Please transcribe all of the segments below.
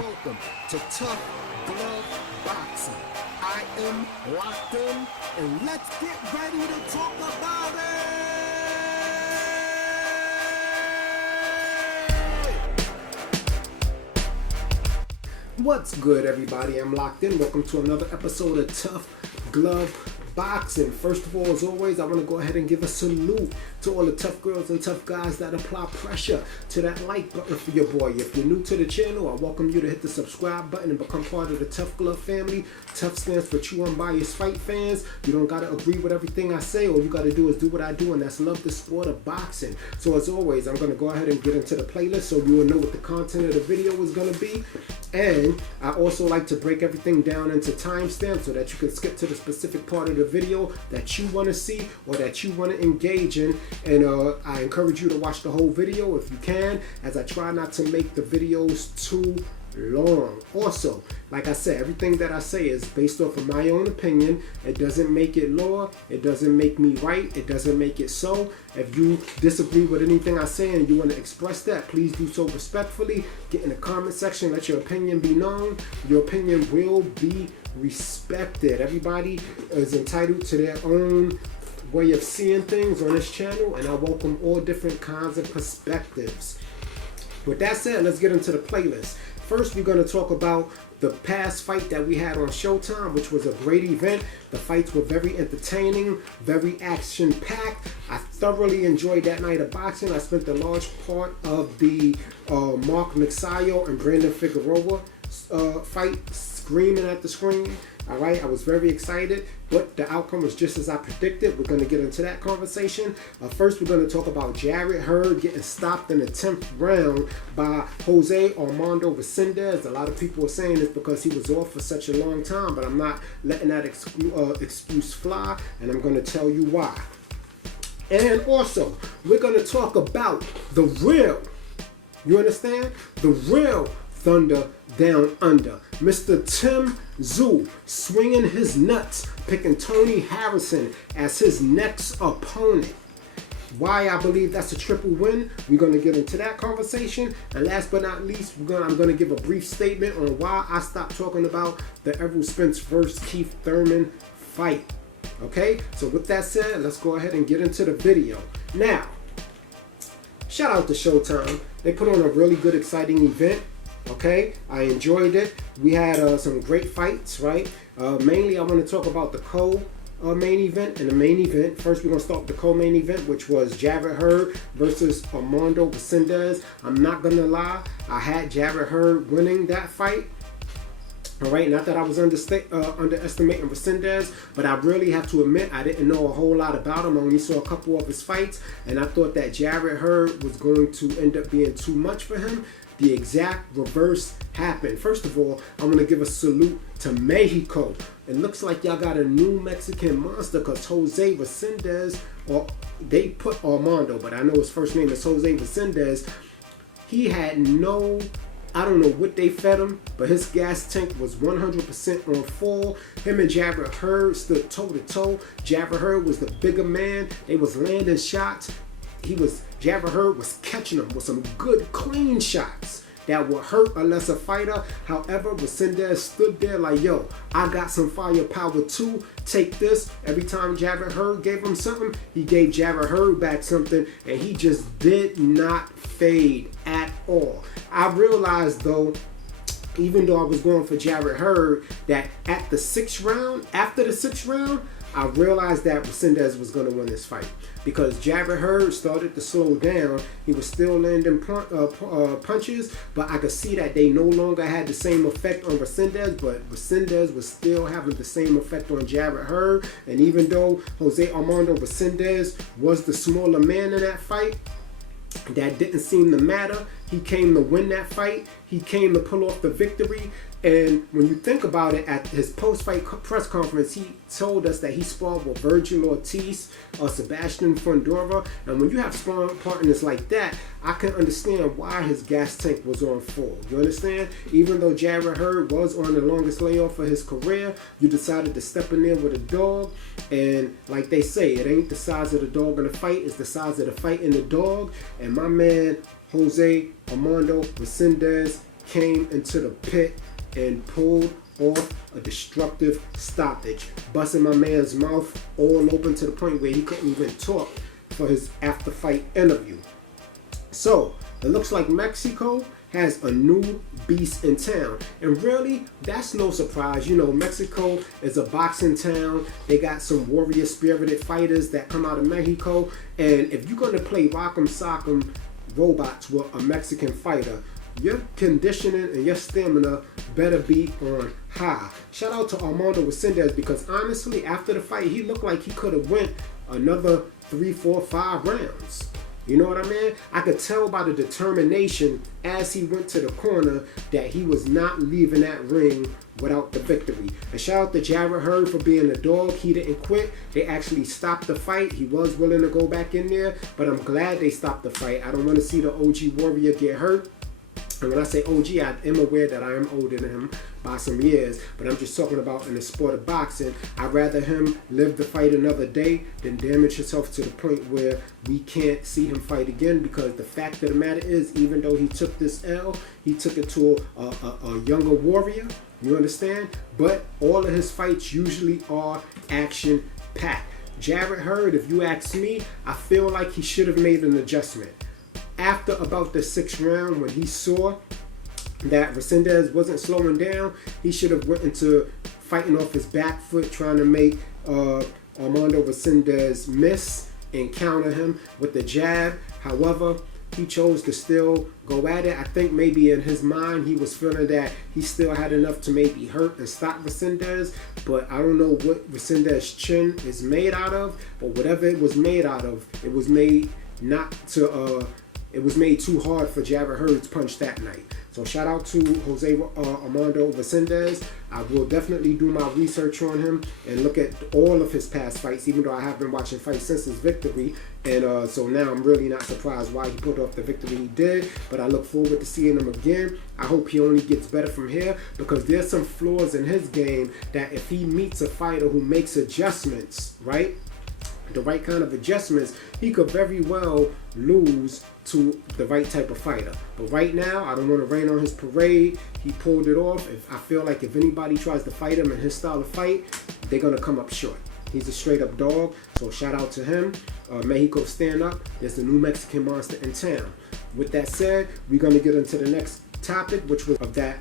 welcome to Tough Glove Boxing. I am locked in, and let's get ready to talk about it! What's good, everybody? I'm locked in. Welcome to another episode of Tough Glove Boxing. First of all, as always, I want to go ahead and give a salute to all the tough girls and tough guys that apply pressure to that like button for your boy. If you're new to the channel, I welcome you to hit the subscribe button and become part of the Tough Glove family. Tough stands for true unbiased fight fans. You don't got to agree with everything I say. All you got to do is do what I do, and that's love the sport of boxing. So as always, I'm going to go ahead and get into the playlist so you will know what the content of the video is going to be. And I also like to break everything down into timestamps so that you can skip to the specific part of the video that you want to see or that you want to engage in. And I encourage you to watch the whole video if you can, as I try not to make the videos too long. Also, like I said, everything that I say is based off of my own opinion. It doesn't make it law. It doesn't make me right. It doesn't make it so. If you disagree with anything I say and you want to express that, please do so respectfully. Get in the comment section. Let your opinion be known. Your opinion will be respected. Everybody is entitled to their own way of seeing things on this channel, and I welcome all different kinds of perspectives. With that said, let's get into the playlist. First, we're going to talk about the past fight that we had on Showtime, which was a great event. The fights were very entertaining, very action-packed. I thoroughly enjoyed that night of boxing. I spent a large part of the Mark Magsayo and Brandon Figueroa fight screaming at the screen. All right, I was very excited, but the outcome was just as I predicted. We're going to get into that conversation. First, we're going to talk about Jarret Hurd getting stopped in the 10th round by Jose Armando Resendiz. A lot of people are saying it's because he was off for such a long time, but I'm not letting that excuse fly, and I'm going to tell you why. And also, we're going to talk about the real, you understand? The real Thunder Down Under. Mr. Tim Tszyu swinging his nuts, picking Toni Harrison as his next opponent. Why I believe that's a triple win, we're going to get into that conversation. And last but not least, I'm going to give a brief statement on why I stopped talking about the Errol Spence versus Keith Thurman fight. Okay, so with that said, let's go ahead and get into the video. Now, shout out to Showtime. They put on a really good, exciting event. Okay, I enjoyed it. We had some great fights, right? Mainly, I want to talk about the co-main event and the main event. First, we're going to start with the co-main event, which was Jarret Hurd versus Armando Resendiz. I'm not going to lie, I had Jarret Hurd winning that fight. All right, not that I was underestimating Resendiz, but I really have to admit I didn't know a whole lot about him. I only saw a couple of his fights, and I thought that Jarret Hurd was going to end up being too much for him. The exact reverse happened. First of all, I'm going to give a salute to Mexico. It looks like y'all got a new Mexican monster because Jose Resendiz, or they put Armando, but I know his first name is Jose Resendiz. He had no, I don't know what they fed him, but his gas tank was 100% on full. Him and Jarret Hurd stood toe-to-toe. Jarret Hurd was the bigger man. They was landing shots. Jarret Hurd was catching them with some good, clean shots that would hurt a lesser fighter. However, Resendiz stood there like, yo, I got some firepower too. Take this. Every time Jarret Hurd gave him something, he gave Jarret Hurd back something, and he just did not fade at all. I realized, though, even though I was going for Jarret Hurd, that at the 6th round, after the 6th round, I realized that Resendiz was going to win this fight because Jarret Hurd started to slow down. He was still landing punches, but I could see that they no longer had the same effect on Resendiz, but Resendiz was still having the same effect on Jarret Hurd. And even though Jose Armando Resendiz was the smaller man in that fight, that didn't seem to matter. He came to win that fight. He came to pull off the victory. And when you think about it, at his post-fight press conference, he told us that he sparred with Virgil Ortiz or Sebastian Fundora. And when you have sparring partners like that, I can understand why his gas tank was on full. You understand? Even though Jarret Hurd was on the longest layoff of his career, you decided to step in there with a dog. And like they say, it ain't the size of the dog in the fight, it's the size of the fight in the dog. And my man, Jose Armando Resendiz, came into the pit and pulled off a destructive stoppage, busting my man's mouth all open to the point where he couldn't even talk for his after fight interview. So it looks like Mexico has a new beast in town, and really that's no surprise. You know, Mexico is a boxing town. They got some warrior spirited fighters that come out of Mexico, and if you're going to play rock'em sock'em robots with a Mexican fighter, your conditioning and your stamina better be on high. Shout out to Armando Resendiz, because honestly, after the fight, he looked like he could have went another 3, 4, 5 rounds. You know what I mean? I could tell by the determination as he went to the corner that he was not leaving that ring without the victory. And shout out to Jarret Hurd for being a dog. He didn't quit. They actually stopped the fight. He was willing to go back in there, but I'm glad they stopped the fight. I don't want to see the OG Warrior get hurt. And when I say OG, I am aware that I am older than him by some years, but I'm just talking about in the sport of boxing. I'd rather him live the fight another day than damage himself to the point where we can't see him fight again, because the fact of the matter is, even though he took this L, he took it to a younger warrior, you understand? But all of his fights usually are action-packed. Jarret Hurd, if you ask me, I feel like he should have made an adjustment. After about the 6th round, when he saw that Resendiz wasn't slowing down, he should have went into fighting off his back foot, trying to make Armando Resendiz miss and counter him with the jab. However, he chose to still go at it. I think maybe in his mind he was feeling that he still had enough to maybe hurt and stop Resendiz, but I don't know what Resendiz's chin is made out of, but whatever it was made out of, it was made it was made too hard for Jarret Hurd's punch that night. So shout out to Jose Armando Resendiz. I will definitely do my research on him and look at all of his past fights, even though I have been watching fights since his victory. And so now I'm really not surprised why he pulled off the victory he did. But I look forward to seeing him again. I hope he only gets better from here, because there's some flaws in his game that if he meets a fighter who makes adjustments, right? The right kind of adjustments, he could very well lose to the right type of fighter. But right now, I don't want to rain on his parade. He pulled it off. I feel like if anybody tries to fight him in his style of fight, they're going to come up short. He's a straight up dog, so shout out to him. Mexico stand up. There's a new Mexican monster in town. With that said, we're going to get into the next topic, which was of that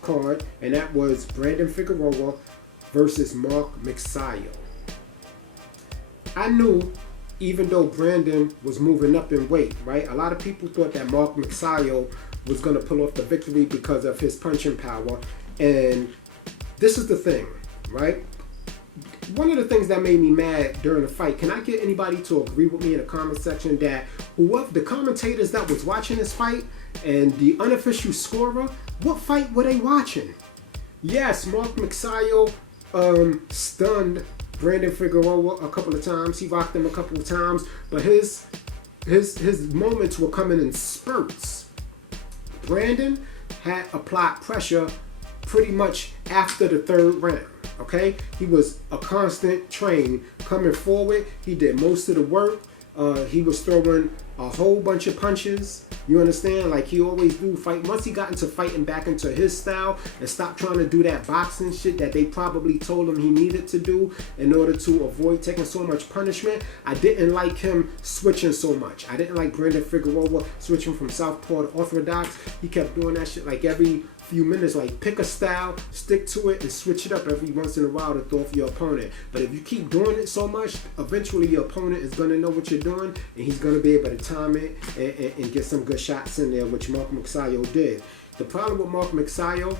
card, and that was Brandon Figueroa versus Mark Magsayo. I knew, even though Brandon was moving up in weight, right? A lot of people thought that Mark Magsayo was going to pull off the victory because of his punching power. And this is the thing, right? One of the things that made me mad during the fight, can I get anybody to agree with me in the comment section that whoever the commentators that was watching this fight and the unofficial scorer, what fight were they watching? Yes, Mark Magsayo stunned Brandon Figueroa a couple of times. He rocked him a couple of times, but his moments were coming in spurts. Brandon had applied pressure pretty much after the 3rd round. Okay, he was a constant train coming forward. He did most of the work. He was throwing a whole bunch of punches. You understand? Like he always do. Fight. Once he got into fighting back into his style and stopped trying to do that boxing shit that they probably told him he needed to do in order to avoid taking so much punishment, I didn't like him switching so much. I didn't like Brandon Figueroa switching from southpaw to orthodox. He kept doing that shit like every few minutes. Like pick a style, stick to it, and switch it up every once in a while to throw off your opponent. But if you keep doing it so much, eventually your opponent is going to know what you're doing, and he's going to be able to time it and get some good shots in there, which Mark Magsayo did. The problem with Mark Magsayo,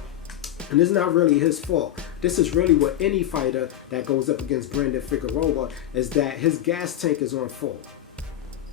and this is not really his fault, this is really what any fighter that goes up against Brandon Figueroa, is that his gas tank is on full.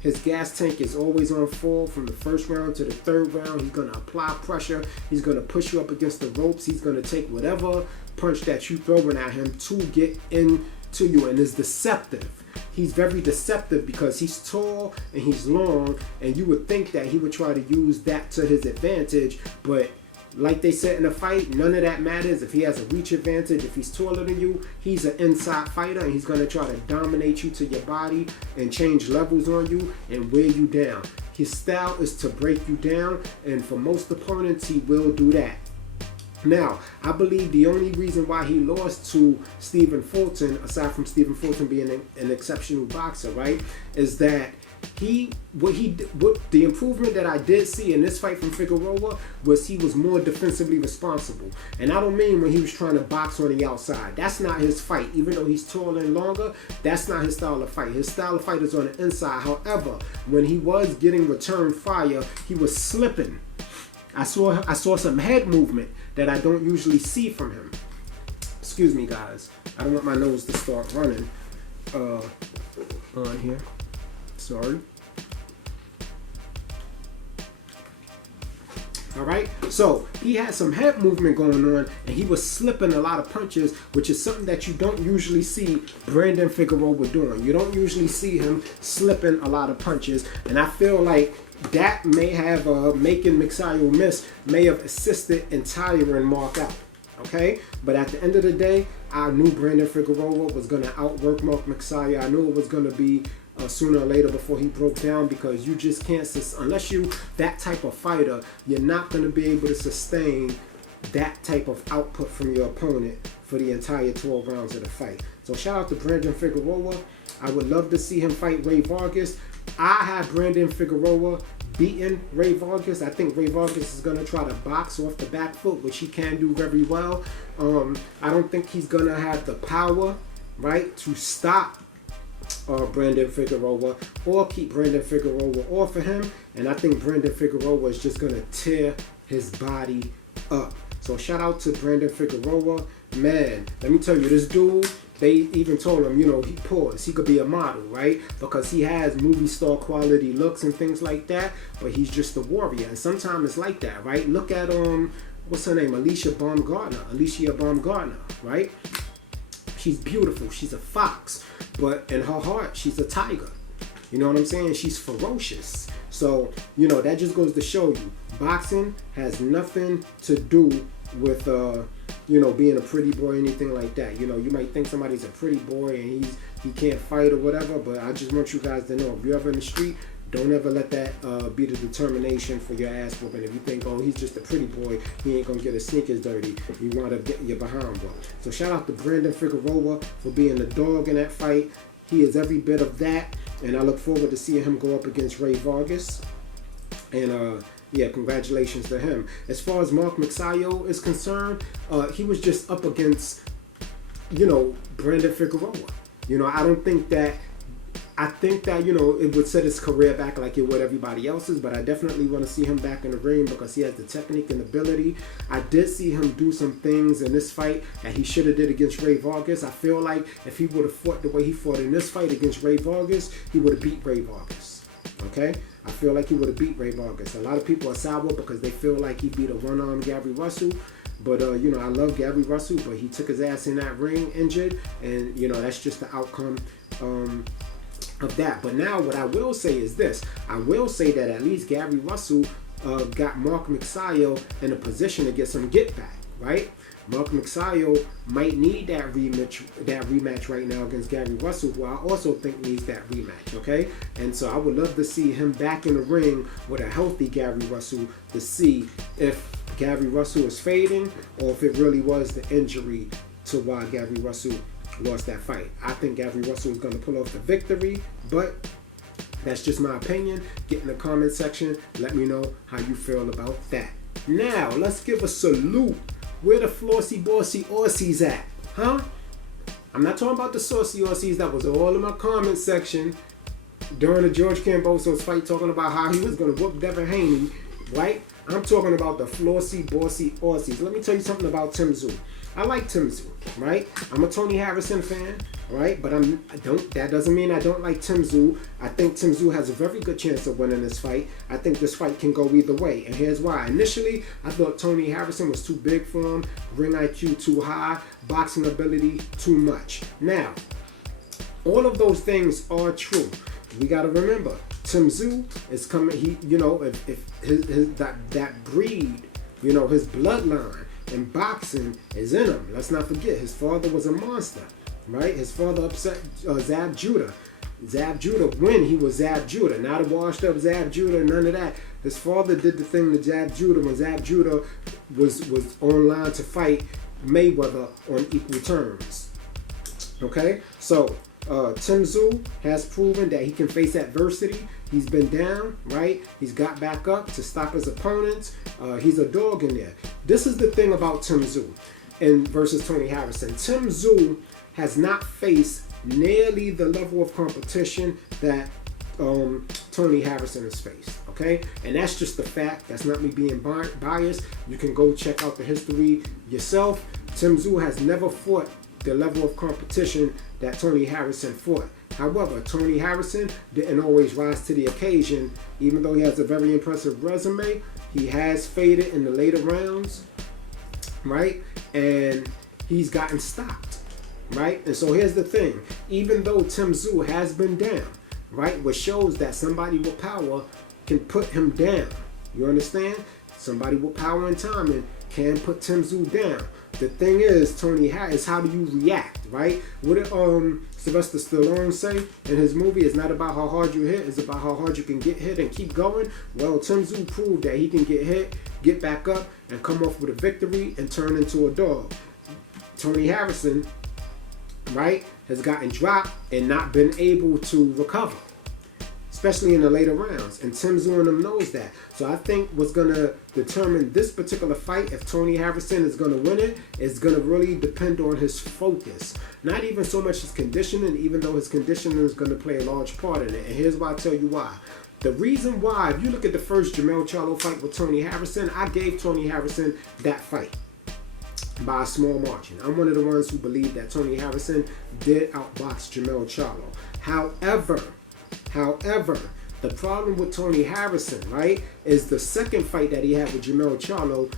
His gas tank is always on full from the 1st round to the 3rd round. He's going to apply pressure. He's going to push you up against the ropes. He's going to take whatever punch that you throwing at him to get into you, and is deceptive. He's very deceptive because he's tall and he's long, and you would think that he would try to use that to his advantage, but like they said in a fight, none of that matters. If he has a reach advantage, if he's taller than you, he's an inside fighter, and he's going to try to dominate you to your body and change levels on you and wear you down. His style is to break you down, and for most opponents, he will do that. Now, I believe the only reason why he lost to Stephen Fulton, aside from Stephen Fulton being an exceptional boxer, right, is that what the improvement that I did see in this fight from Figueroa was he was more defensively responsible. And I don't mean when he was trying to box on the outside. That's not his fight. Even though he's taller and longer, that's not his style of fight. His style of fight is on the inside. However, when he was getting return fire, he was slipping. I saw some head movement that I don't usually see from him. Excuse me, guys. I don't want my nose to start running on here. Sorry. All right, so he had some head movement going on, and he was slipping a lot of punches, which is something that you don't usually see Brandon Figueroa doing. You don't usually see him slipping a lot of punches, and I feel like that may have making Magsayo miss may have assisted in tiring Mark out. Okay, but at the end of the day, I knew Brandon Figueroa was going to outwork Mark Magsayo. I knew it was going to be sooner or later before he broke down, because you just can't, unless you that type of fighter, you're not going to be able to sustain that type of output from your opponent for the entire 12 rounds of the fight. So shout out to Brandon Figueroa. I would love to see him fight Rey Vargas. I have Brandon Figueroa beating Rey Vargas. I think Rey Vargas is going to try to box off the back foot, which he can do very well. I don't think he's going to have the power, right, to stop Brandon Figueroa or keep Brandon Figueroa off of him. And I think Brandon Figueroa is just going to tear his body up. So shout out to Brandon Figueroa. Man, let me tell you, this dude, they even told him, you know, he could be a model, right? Because he has movie star quality looks and things like that, but he's just a warrior. And sometimes it's like that, right? Look at, what's her name? Alicia Baumgartner, right? She's beautiful. She's a fox. But in her heart, she's a tiger. You know what I'm saying? She's ferocious. So, you know, that just goes to show you, boxing has nothing to do with, you know, being a pretty boy or anything like that. You know, you might think somebody's a pretty boy and he can't fight or whatever, but I just want you guys to know, if you're ever in the street, don't ever let that be the determination for your ass whooping. If you think, oh, he's just a pretty boy, he ain't gonna get his sneakers dirty, you wind up getting your behind whooped. So shout out to Brandon Figueroa for being the dog in that fight. He is every bit of that, and I look forward to seeing him go up against Rey Vargas. And yeah, congratulations to him. As far as Mark Magsayo is concerned, he was just up against, you know, Brandon Figueroa. You know, I think that, you know, it would set his career back like it would everybody else's, but I definitely want to see him back in the ring because he has the technique and ability. I did see him do some things in this fight that he should have did against Rey Vargas. I feel like if he would have fought the way he fought in this fight against Rey Vargas, he would have beat Rey Vargas. Okay? I feel like he would have beat Rey Vargas. A lot of people are sour because they feel like he beat a one-armed Gary Russell. But, you know, I love Gary Russell, but he took his ass in that ring injured. And, you know, that's just the outcome of that. But now what I will say is this. I will say that at least Gary Russell got Mark Magsayo in a position to get some get back, right? Mark Magsayo might need that rematch right now against Gary Russell, who I also think needs that rematch, okay? And so I would love to see him back in the ring with a healthy Gary Russell to see if Gary Russell is fading or if it really was the injury to why Gary Russell lost that fight. I think Gary Russell is going to pull off the victory, but that's just my opinion. Get in the comment section. Let me know how you feel about that. Now, let's give a salute. Where the flossy bossy Aussies at? Huh? I'm not talking about the saucy Aussies that was all in my comment section during the George Kambosos fight talking about how he was going to whoop Devin Haney, right? I'm talking about the flossy bossy Aussies. Let me tell you something about Tim Tszyu. I like Tim Tszyu, right? I'm a Toni Harrison fan, right? But that doesn't mean I don't like Tim Tszyu. I think Tim Tszyu has a very good chance of winning this fight. I think this fight can go either way, and here's why. Initially, I thought Toni Harrison was too big for him, ring IQ too high, boxing ability too much. Now, all of those things are true. We got to remember, Tim Tszyu is coming. He, you know, if that breed You know, his bloodline in boxing is in him. Let's not forget, his father was a monster, right? His father upset Zab Judah. Zab Judah, when he was Zab Judah, not a washed up Zab Judah, none of that. His father did the thing to Zab Judah when Zab Judah was online to fight Mayweather on equal terms. Okay, so Tim Tszyu has proven that he can face adversity. He's been down, right? He's got back up to stop his opponents. He's a dog in there. This is the thing about Tim Tszyu and versus Toni Harrison. Tim Tszyu has not faced nearly the level of competition that Toni Harrison has faced, okay? And that's just the fact. That's not me being biased. You can go check out the history yourself. Tim Tszyu has never fought the level of competition that Toni Harrison fought. However, Toni Harrison didn't always rise to the occasion. Even though he has a very impressive resume, he has faded in the later rounds, right? And he's gotten stopped, right? And so here's the thing. Even though Tim Tszyu has been down, right, which shows that somebody with power can put him down. You understand? Somebody with power and timing can put Tim Tszyu down. The thing is, Toni Harrison, is how do you react, right? What did Sylvester Stallone say in his movie? It's not about how hard you hit, it's about how hard you can get hit and keep going. Well, Tim Tszyu proved that he can get hit, get back up, and come off with a victory and turn into a dog. Toni Harrison, right, has gotten dropped and not been able to recover, especially in the later rounds. And Tim Tszyu and him knows that. So I think what's going to determine this particular fight, if Toni Harrison is going to win it, is going to really depend on his focus. Not even so much his conditioning, even though his conditioning is going to play a large part in it. And here's why I tell you why. The reason why, if you look at the first Jermell Charlo fight with Toni Harrison, I gave Toni Harrison that fight by a small margin. I'm one of the ones who believe that Toni Harrison did outbox Jermell Charlo. However, the problem with Toni Harrison, right, is the second fight that he had with Jermell Charlo,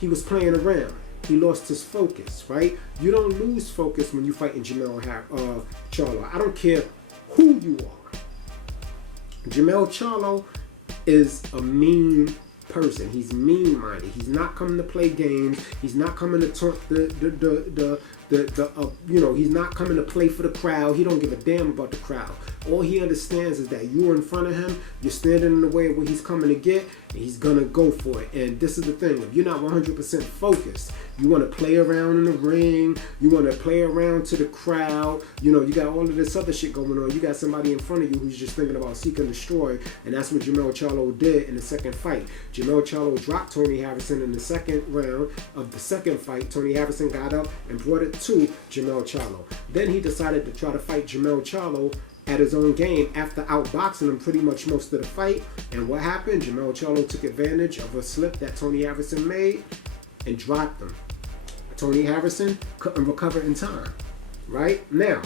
he was playing around. He lost his focus, right? You don't lose focus when you fight in Jermell Charlo. I don't care who you are. Jermell Charlo is a mean person. He's mean-minded. He's not coming to play games. He's not coming to talk he's not coming to play for the crowd. He don't give a damn about the crowd. All he understands is that you're in front of him, you're standing in the way of what he's coming to get, and he's gonna go for it. And this is the thing, if you're not 100% focused, you wanna play around in the ring, you wanna play around to the crowd, you know, you got all of this other shit going on, you got somebody in front of you who's just thinking about seek and destroy, and that's what Jermell Charlo did in the second fight. Jermell Charlo dropped Toni Harrison in the second round of the second fight. Toni Harrison got up and brought it to Jermell Charlo. Then he decided to try to fight Jermell Charlo at his own game after outboxing him pretty much most of the fight. And what happened? Jermell Charlo took advantage of a slip that Toni Harrison made and dropped him. Toni Harrison couldn't recover in time. Right? Now,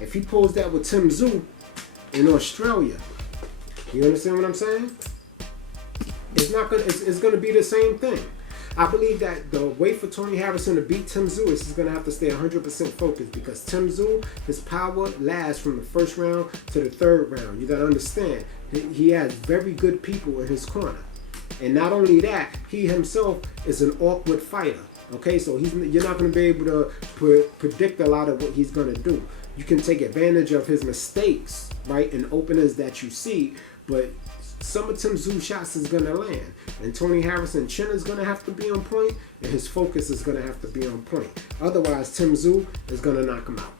if he pulls that with Tim Tszyu in Australia, you understand what I'm saying? It's gonna be the same thing. I believe that the way for Toni Harrison to beat Tim Tszyu is he's going to have to stay 100% focused, because Tim Tszyu, his power lasts from the first round to the third round. You got to understand, he has very good people in his corner. And not only that, he himself is an awkward fighter. Okay, so you're not going to be able to predict a lot of what he's going to do. You can take advantage of his mistakes, right, and openers that you see, but some of Tim Tszyu shots is going to land. And Toni Harrison's chin is going to have to be on point, and his focus is going to have to be on point. Otherwise, Tim Tszyu is going to knock him out.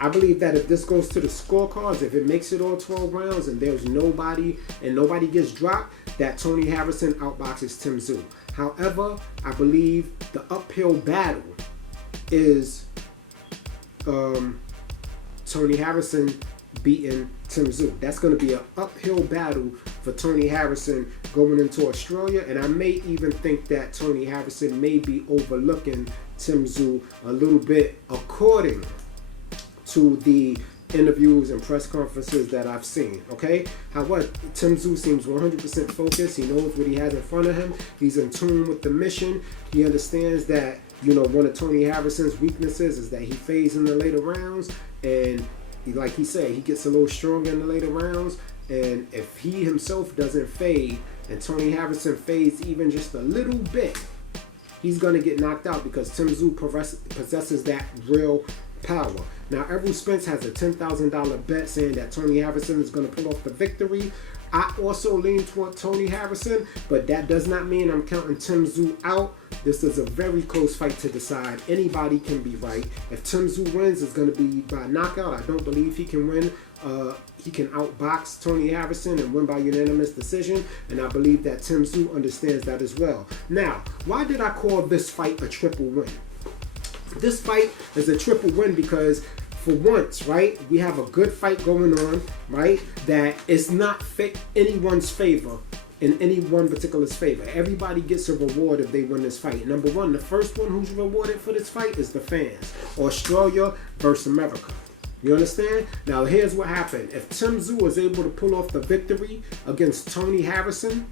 I believe that if this goes to the scorecards, if it makes it all 12 rounds and there's nobody gets dropped, that Toni Harrison outboxes Tim Tszyu. However, I believe the uphill battle is Toni Harrison beating Tim Tszyu. That's going to be an uphill battle for Toni Harrison going into Australia, and I may even think that Toni Harrison may be overlooking Tim Tszyu a little bit according to the interviews and press conferences that I've seen, okay? However, Tim Tszyu seems 100% focused. He knows what he has in front of him. He's in tune with the mission. He understands that, you know, one of Toni Harrison's weaknesses is that he fades in the later rounds, and like he said, he gets a little stronger in the later rounds. And if he himself doesn't fade, and Toni Harrison fades even just a little bit, he's going to get knocked out because Tim Tszyu possesses that real power. Now, Errol Spence has a $10,000 bet saying that Toni Harrison is going to pull off the victory. I also lean toward Toni Harrison, but that does not mean I'm counting Tim Tszyu out. This is a very close fight to decide. Anybody can be right. If Tim Tszyu wins, it's going to be by knockout. I don't believe he can win. He can outbox Toni Harrison and win by unanimous decision, and I believe that Tim Tszyu understands that as well. Now, why did I call this fight a triple win? This fight is a triple win because for once, right, we have a good fight going on, right, that is not anyone's favor in any one particular's favor. Everybody gets a reward if they win this fight. Number one, the first one who's rewarded for this fight is the fans. Australia versus America. You understand? Now, here's what happened. If Tim Tszyu was able to pull off the victory against Toni Harrison,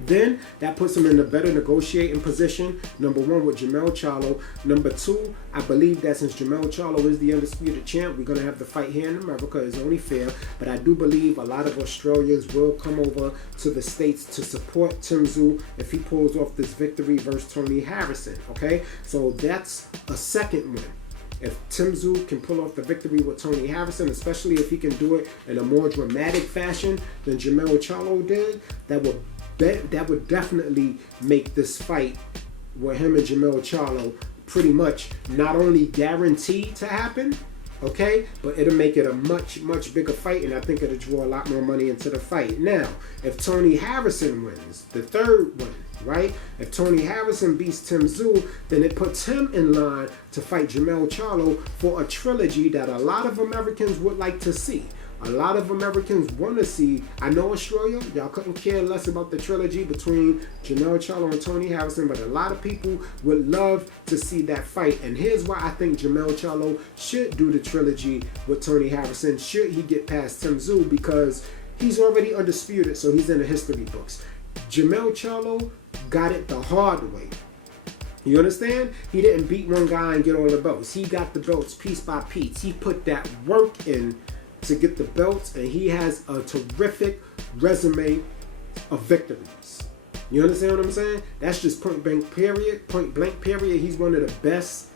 then that puts him in a better negotiating position. Number one, with Jermell Charlo. Number two, I believe that since Jermell Charlo is the undisputed champ, we're going to have the fight here in America. It's only fair. But I do believe a lot of Australians will come over to the States to support Tim Tszyu if he pulls off this victory versus Toni Harrison. Okay? So that's a second win. If Tim Tszyu can pull off the victory with Toni Harrison, especially if he can do it in a more dramatic fashion than Jermell Charlo did, that would definitely make this fight with him and Jermell Charlo pretty much not only guaranteed to happen, okay, but it'll make it a much, much bigger fight, and I think it'll draw a lot more money into the fight. Now, if Toni Harrison wins, the third win, right? If Toni Harrison beats Tim Tszyu, then it puts him in line to fight Jermell Charlo for a trilogy that a lot of Americans would like to see. A lot of Americans want to see. I know Australia, y'all couldn't care less about the trilogy between Jermell Charlo and Toni Harrison, but a lot of people would love to see that fight. And here's why I think Jermell Charlo should do the trilogy with Toni Harrison, should he get past Tim Tszyu, because he's already undisputed, so he's in the history books. Jermell Charlo got it the hard way. You understand? He didn't beat one guy and get all the belts. He got the belts piece by piece. He put that work in to get the belts, and he has a terrific resume of victories. You understand what I'm saying? That's just point blank period. Point blank period. He's one of the best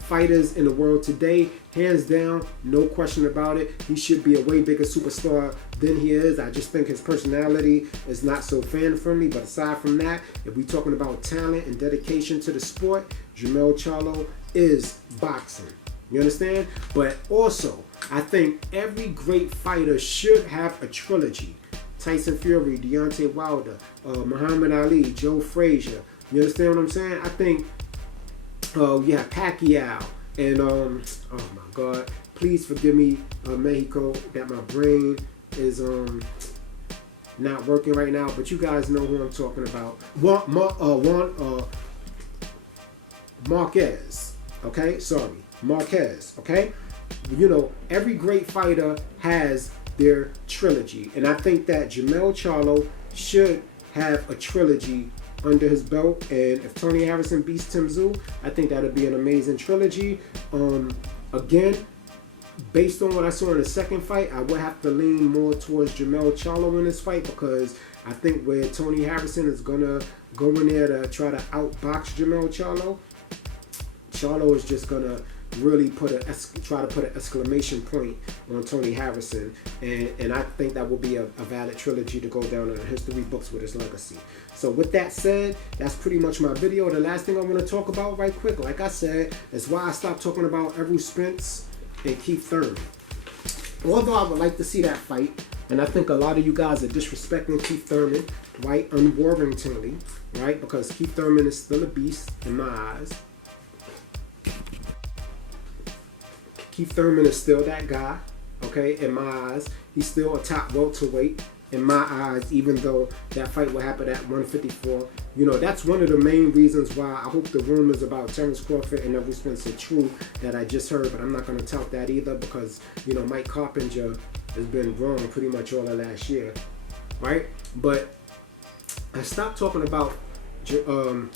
fighters in the world today, hands down, no question about it. He should be a way bigger superstar than he is. I just think his personality is not so fan friendly. But aside from that, if we're talking about talent and dedication to the sport, Jermell Charlo is boxing. You understand? But also, I think every great fighter should have a trilogy. Tyson Fury, Deontay Wilder, Muhammad Ali, Joe Frazier. You understand what I'm saying? I think, yeah, Pacquiao. And, oh my God, please forgive me, Mexico, that my brain is not working right now. But you guys know who I'm talking about. Marquez. Okay? Sorry. Marquez, okay? You know, every great fighter has their trilogy, and I think that Jermell Charlo should have a trilogy under his belt. And if Toni Harrison beats Tim Tszyu, I think that'd be an amazing trilogy. Again, based on what I saw in the second fight, I would have to lean more towards Jermell Charlo in this fight, because I think where Toni Harrison is gonna go in there to try to outbox Jermell Charlo, Charlo is just gonna really try to put an exclamation point on Toni Harrison, and I think that will be a valid trilogy to go down in the history books with his legacy. So with that said, that's pretty much my video. The last thing I want to talk about right quick, like I said, is why I stopped talking about Errol Spence and Keith Thurman. Although I would like to see that fight, and I think a lot of you guys are disrespecting Keith Thurman, right, unwarrantingly, right, because Keith Thurman is still a beast in my eyes. Keith Thurman is still that guy, okay, in my eyes. He's still a top welterweight in my eyes, even though that fight will happen at 154. You know, that's one of the main reasons why I hope the rumors about Terrence Crawford and Errol Spence are true that I just heard, but I'm not going to tout that either, because, you know, Mike Carpenter has been wrong pretty much all of last year, right? But I stopped talking about Errol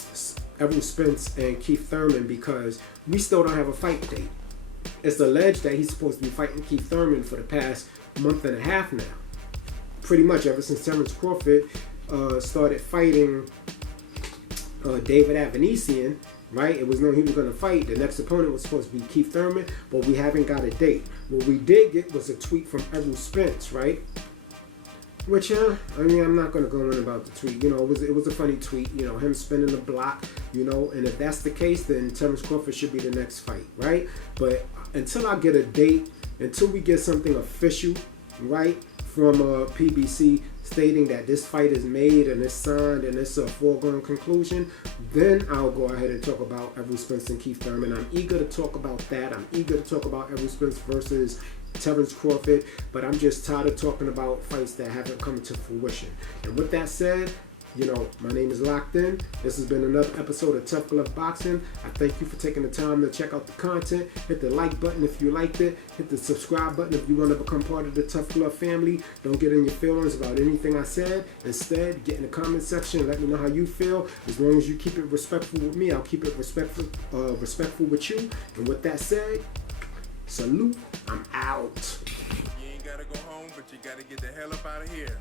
Spence and Keith Thurman because we still don't have a fight date. It's alleged that he's supposed to be fighting Keith Thurman for the past month and a half now. Pretty much ever since Terrence Crawford started fighting David Avanesian, right? It was known he was going to fight. The next opponent was supposed to be Keith Thurman, but we haven't got a date. What we did get was a tweet from Errol Spence, right? Which, I mean, I'm not going to go in about the tweet. You know, it was a funny tweet, you know, him spinning the block, you know, and if that's the case, then Terrence Crawford should be the next fight, right? But until I get a date, until we get something official, right, from PBC stating that this fight is made and it's signed and it's a foregone conclusion, then I'll go ahead and talk about Errol Spence and Keith Thurman. I'm eager to talk about that. I'm eager to talk about Errol Spence versus Terrence Crawford, but I'm just tired of talking about fights that haven't come to fruition. And with that said, you know, my name is Locked In. This has been another episode of Tough Glove Boxing. I thank you for taking the time to check out the content. Hit the like button if you liked it. Hit the subscribe button if you want to become part of the Tough Glove family. Don't get in your feelings about anything I said. Instead, get in the comment section and let me know how you feel. As long as you keep it respectful with me, I'll keep it respectful with you. And with that said, salute. I'm out. You ain't gotta go home, but you gotta get the hell up out of here.